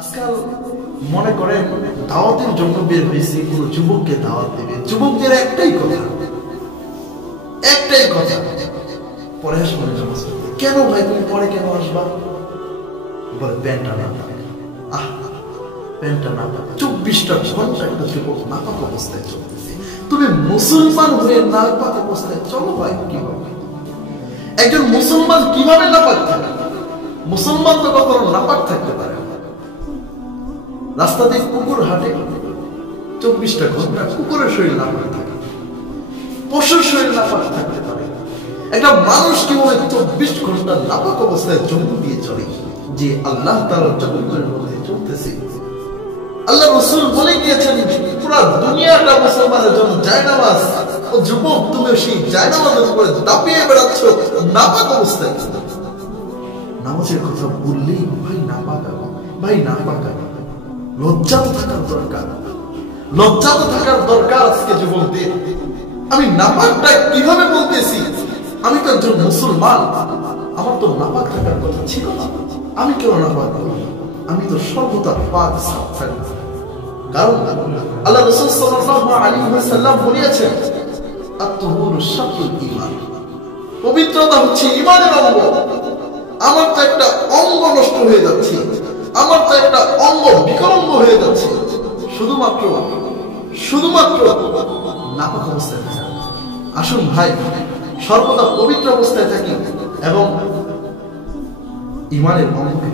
আজকাল মনে করেন দাওয়াতের জন্য বের হয়েছে, কোনো যুবককে দাওয়াত দেবে, যুবকদের একটাই কথা পরে আসবে নামাজ পড়তে। কেন ভাই তুমি পরে কেন আসবা? বলে প্যান্টটা না প্যান্টটা না 24টা ঘন্টা একটা যুবক নাপাক অবস্থায় চলতেছে, তুমি মুসলমান হয়ে নাপাক অবস্থায় চলো ভাই কিভাবে? একজন মুসলমান কিভাবে নাপাক থাকে? মুসলমান তো কখনো নাপাক থাকতে পারে না। রাস্তাতে কুকুর হাঁটে 24টা ঘন্টা, কুকুরের শরীর নাপাক থাকে, পশুর শরীর নাপাক থাকতে পারে। একটা মানুষ কিভাবে 24 ঘন্টা নাপাক অবস্থায় জন্ম দিয়ে চলে, যে আল্লাহ তাআলার জগতের মধ্যে চলতেছে। আল্লাহ রাসূল বলে গিয়েছেন পুরো দুনিয়াটা মুসলমানের জন্য জায়নামাজ। ও যুবক, তুমি সেই জায়নামাজের উপরে দাপিয়ে বেড়াচ্ছ নাপাক অবস্থায়। নামাজের কথা বললেই ভাই নাপাক, ভাই নাপাক। লজ্জা তো থাকার দরকার আজকে যুবকদের। আমি নাপাকটা কিভাবে বলতেছি? আমি তো একজন মুসলমান, আমার তো নাপাক থাকার কথা ছিল না। আমি কেন নাপাক? আমি তো সর্বদা পাক সাফ থাকি। কারণ আল্লাহ রাসূল সাল্লাল্লাহু আলাইহি ওয়াসাল্লাম বলেছেন, আত-তুহুরু শাতরুল ঈমান, পবিত্রতা হচ্ছে ঈমানের অঙ্গ। আমার তো একটা অঙ্গ নষ্ট হয়ে যাচ্ছে, আমার তো একটা অঙ্গ বিকলাঙ্গ হয়ে যাচ্ছে শুধুমাত্র নাপাক অবস্থায় থাকা। আসুন ভাই, সর্বদা পবিত্র অবস্থায় থাকি এবং ঈমানের অঙ্গকে